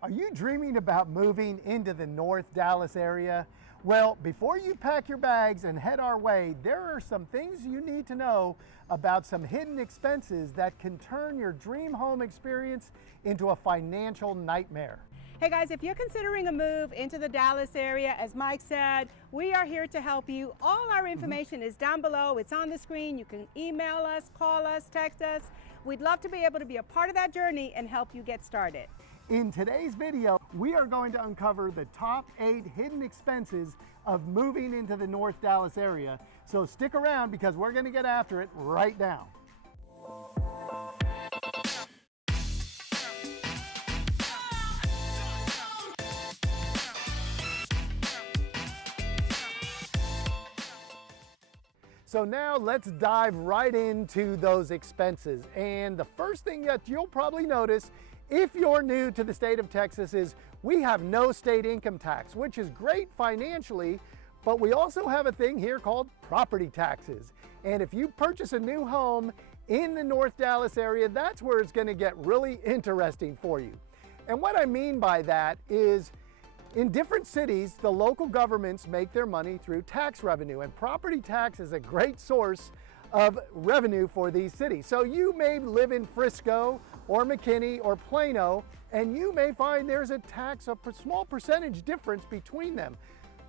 Are you dreaming about moving into the North Dallas area? Well, before you pack your bags and head our way, there are some things you need to know about some hidden expenses that can turn your dream home experience into a financial nightmare. Hey guys, if you're considering a move into the Dallas area, as Mike said, we are here to help you. All our information is down below. It's on the screen. You can email us, call us, text us. We'd love to be able to be a part of that journey and help you get started. In today's video, we are going to uncover the top 8 hidden expenses of moving into the North Dallas area. So stick around because we're going to get after it right now. So now let's dive right into those expenses. And the first thing that you'll probably notice if you're new to the state of Texas is we have no state income tax, which is great financially, but we also have a thing here called property taxes. And if you purchase a new home in the North Dallas area, that's where it's gonna get really interesting for you. And what I mean by that is in different cities, the local governments make their money through tax revenue, and property tax is a great source of revenue for these cities. So you may live in Frisco or McKinney or Plano, and you may find there's a small percentage difference between them.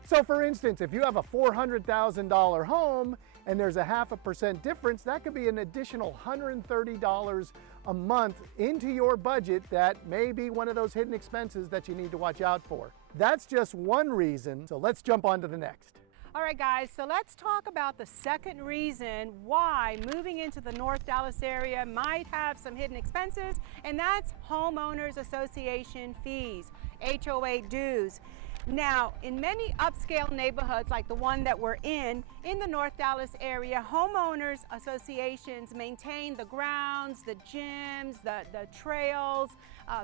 So for instance, if you have a $400,000 home and there's a 0.5% difference, that could be an additional $130 a month into your budget that may be one of those hidden expenses that you need to watch out for. That's just one reason, so let's jump on to the next. All right guys, so let's talk about the second reason why moving into the North Dallas area might have some hidden expenses, and that's homeowners association fees, HOA dues. Now, in many upscale neighborhoods like the one that we're in the North Dallas area, homeowners associations maintain the grounds, the gyms, the trails,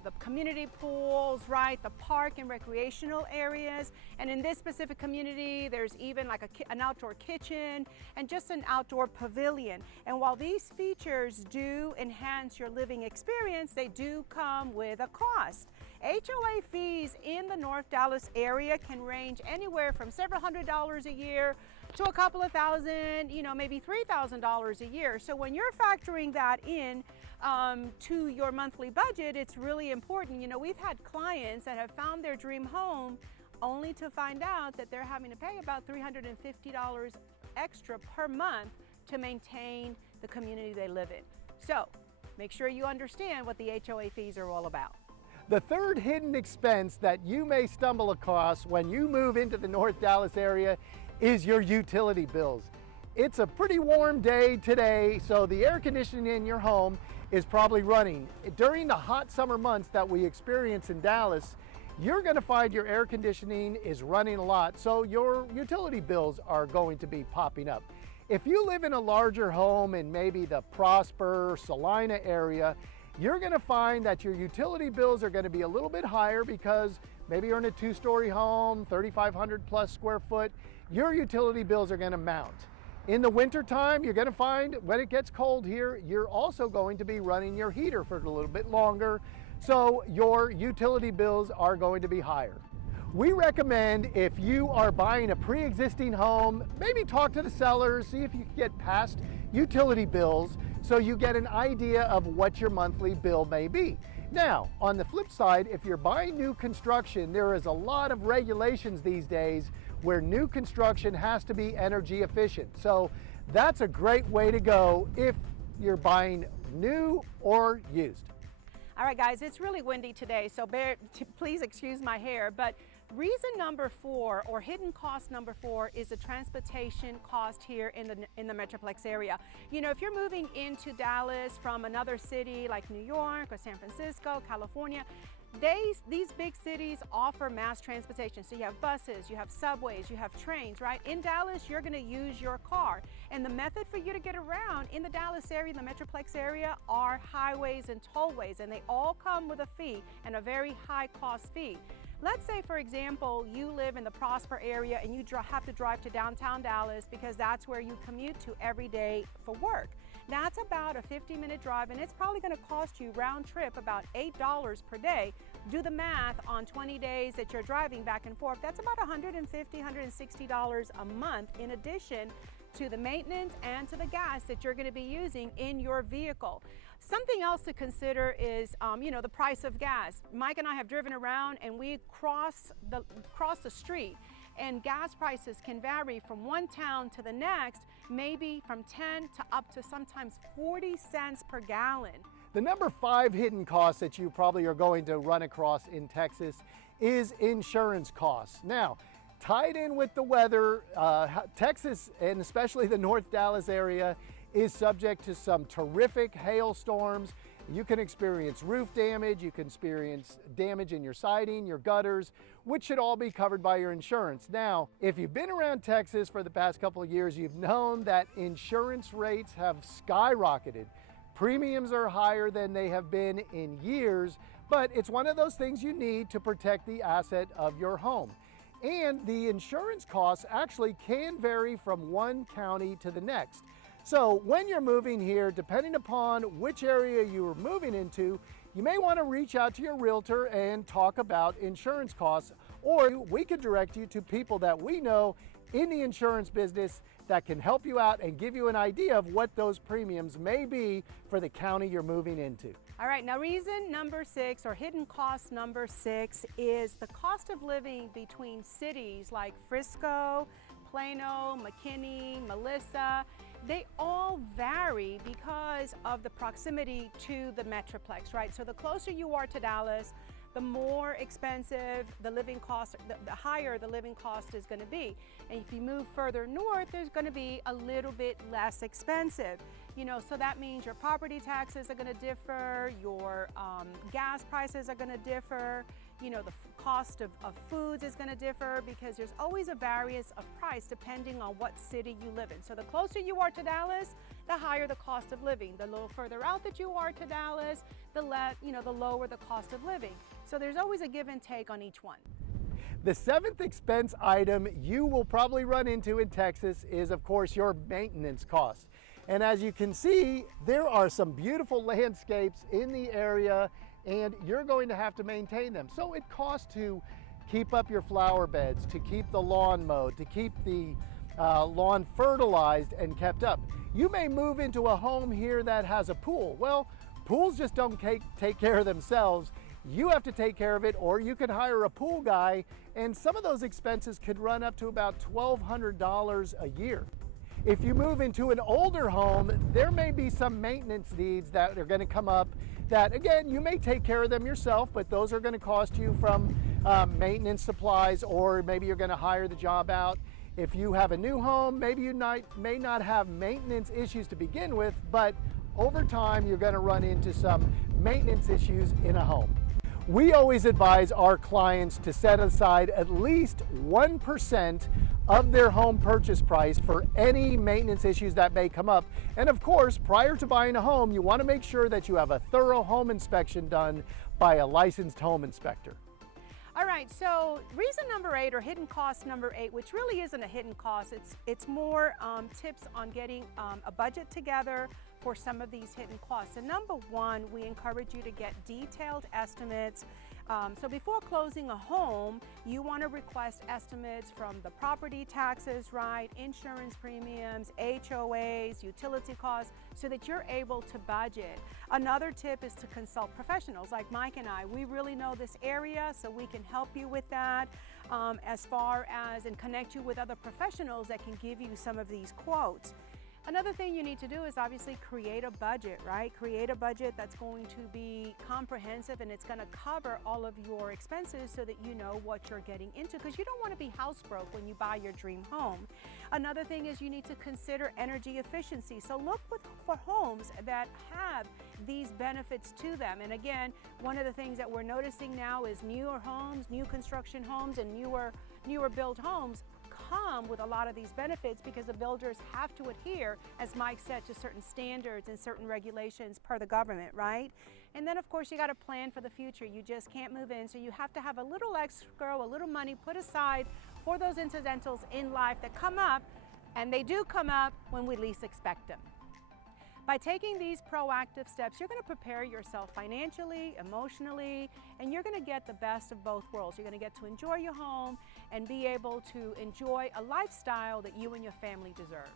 the community pools, right, the park and recreational areas. And in this specific community, there's even like an outdoor kitchen and just an outdoor pavilion. And while these features do enhance your living experience, they do come with a cost. HOA fees in the North Dallas area can range anywhere from several $100s a year to a couple of thousand, maybe $3,000 a year. So when you're factoring that in to your monthly budget, it's really important. We've had clients that have found their dream home only to find out that they're having to pay about $350 extra per month to maintain the community they live in. So make sure you understand what the HOA fees are all about. The third hidden expense that you may stumble across when you move into the North Dallas area is your utility bills. It's a pretty warm day today, so the air conditioning in your home is probably running. During the hot summer months that we experience in Dallas, you're going to find your air conditioning is running a lot, so your utility bills are going to be popping up. If you live in a larger home in maybe the Prosper, Salina area, you're going to find that your utility bills are going to be a little bit higher because maybe you're in a 2-story home, 3,500 plus square foot. Your utility bills are going to mount. In the winter time, you're going to find when it gets cold here, you're also going to be running your heater for a little bit longer. So your utility bills are going to be higher. We recommend if you are buying a pre-existing home, maybe talk to the sellers, see if you can get past utility bills so you get an idea of what your monthly bill may be. Now, on the flip side, if you're buying new construction, there is a lot of regulations these days where new construction has to be energy efficient. So that's a great way to go if you're buying new or used. All right guys, it's really windy today, so please excuse my hair, but reason number 4 or hidden cost number 4 is the transportation cost here in the Metroplex area. If you're moving into Dallas from another city like New York or San Francisco, California, these big cities offer mass transportation. So you have buses, you have subways, you have trains, right? In Dallas, you're gonna use your car. And the method for you to get around in the Dallas area, the Metroplex area, are highways and tollways, and they all come with a fee and a very high cost fee. Let's say, for example, you live in the Prosper area and you have to drive to downtown Dallas because that's where you commute to every day for work. That's about a 50-minute drive, and it's probably going to cost you round trip about $8 per day. Do the math on 20 days that you're driving back and forth. That's about $150, $160 a month in addition to the maintenance and to the gas that you're going to be using in your vehicle. Something else to consider is, the price of gas. Mike and I have driven around and we cross the street, and gas prices can vary from one town to the next, maybe from 10 to up to sometimes 40 cents per gallon. The number 5 hidden cost that you probably are going to run across in Texas is insurance costs. Now, tied in with the weather, Texas, and especially the North Dallas area, is subject to some terrific hailstorms. You can experience roof damage, you can experience damage in your siding, your gutters, which should all be covered by your insurance. Now, if you've been around Texas for the past couple of years, you've known that insurance rates have skyrocketed. Premiums are higher than they have been in years, but it's one of those things you need to protect the asset of your home. And the insurance costs actually can vary from one county to the next. So when you're moving here, depending upon which area you are moving into, you may want to reach out to your realtor and talk about insurance costs, or we could direct you to people that we know in the insurance business that can help you out and give you an idea of what those premiums may be for the county you're moving into. All right, now reason number 6, or hidden cost number 6, is the cost of living between cities like Frisco, Plano, McKinney, Melissa. They all vary because of the proximity to the Metroplex, right? So the closer you are to Dallas, the more expensive the living cost, the higher the living cost is going to be. And if you move further north, there's going to be a little bit less expensive. So that means your property taxes are going to differ, your gas prices are going to differ, the cost of foods is going to differ, because there's always a variance of price depending on what city you live in. So the closer you are to Dallas, the higher the cost of living. The little further out that you are to Dallas, the lower the cost of living. So there's always a give and take on each one. The 7th expense item you will probably run into in Texas is, of course, your maintenance costs. And as you can see, there are some beautiful landscapes in the area, and you're going to have to maintain them. So it costs to keep up your flower beds, to keep the lawn mowed, to keep the lawn fertilized and kept up. You may move into a home here that has a pool. Well, pools just don't take care of themselves. You have to take care of it, or you could hire a pool guy, and some of those expenses could run up to about $1,200 a year. If you move into an older home, there may be some maintenance needs that are going to come up that, again, you may take care of them yourself, but those are going to cost you from maintenance supplies, or maybe you're going to hire the job out. If you have a new home, maybe you may not have maintenance issues to begin with, but over time you're going to run into some maintenance issues in a home. We always advise our clients to set aside at least 1% of their home purchase price for any maintenance issues that may come up. And of course, prior to buying a home, you want to make sure that you have a thorough home inspection done by a licensed home inspector. All right, so reason number 8, or hidden cost number 8, which really isn't a hidden cost, it's more tips on getting a budget together for some of these hidden costs. And number 1, we encourage you to get detailed estimates. So before closing a home, you want to request estimates from the property taxes, right, insurance premiums, HOAs, utility costs, so that you're able to budget. Another tip is to consult professionals like Mike and I. We really know this area, so we can help you with that, as far as, and connect you with other professionals that can give you some of these quotes. Another thing you need to do is obviously create a budget, right? Create a budget that's going to be comprehensive, and it's going to cover all of your expenses so that you know what you're getting into, because you don't want to be house broke when you buy your dream home. Another thing is you need to consider energy efficiency. So look for homes that have these benefits to them. And again, one of the things that we're noticing now is newer homes, new construction homes, and newer built homes come with a lot of these benefits, because the builders have to adhere, as Mike said, to certain standards and certain regulations per the government, right? And then of course you got to plan for the future. You just can't move in, so you have to have a little escrow, a little money put aside for those incidentals in life that come up, and they do come up when we least expect them. By taking these proactive steps, you're going to prepare yourself financially, emotionally, and you're going to get the best of both worlds. You're going to get to enjoy your home and be able to enjoy a lifestyle that you and your family deserve.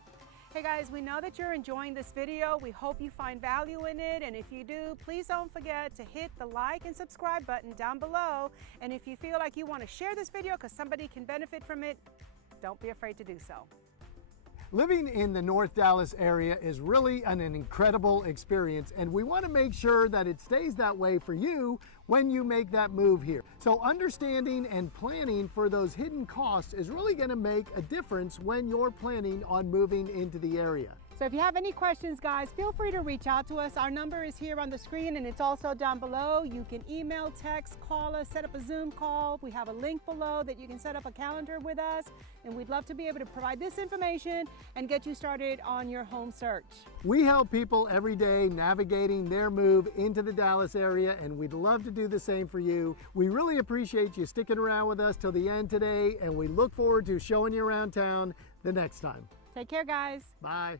Hey guys, we know that you're enjoying this video. We hope you find value in it, and if you do, please don't forget to hit the like and subscribe button down below. And if you feel like you want to share this video because somebody can benefit from it, don't be afraid to do so. Living in the North Dallas area is really an incredible experience, and we want to make sure that it stays that way for you when you make that move here. So understanding and planning for those hidden costs is really going to make a difference when you're planning on moving into the area. So if you have any questions, guys, feel free to reach out to us. Our number is here on the screen and it's also down below. You can email, text, call us, set up a Zoom call. We have a link below that you can set up a calendar with us, and we'd love to be able to provide this information and get you started on your home search. We help people every day navigating their move into the Dallas area, and we'd love to do the same for you. We really appreciate you sticking around with us till the end today, and we look forward to showing you around town the next time. Take care, guys. Bye.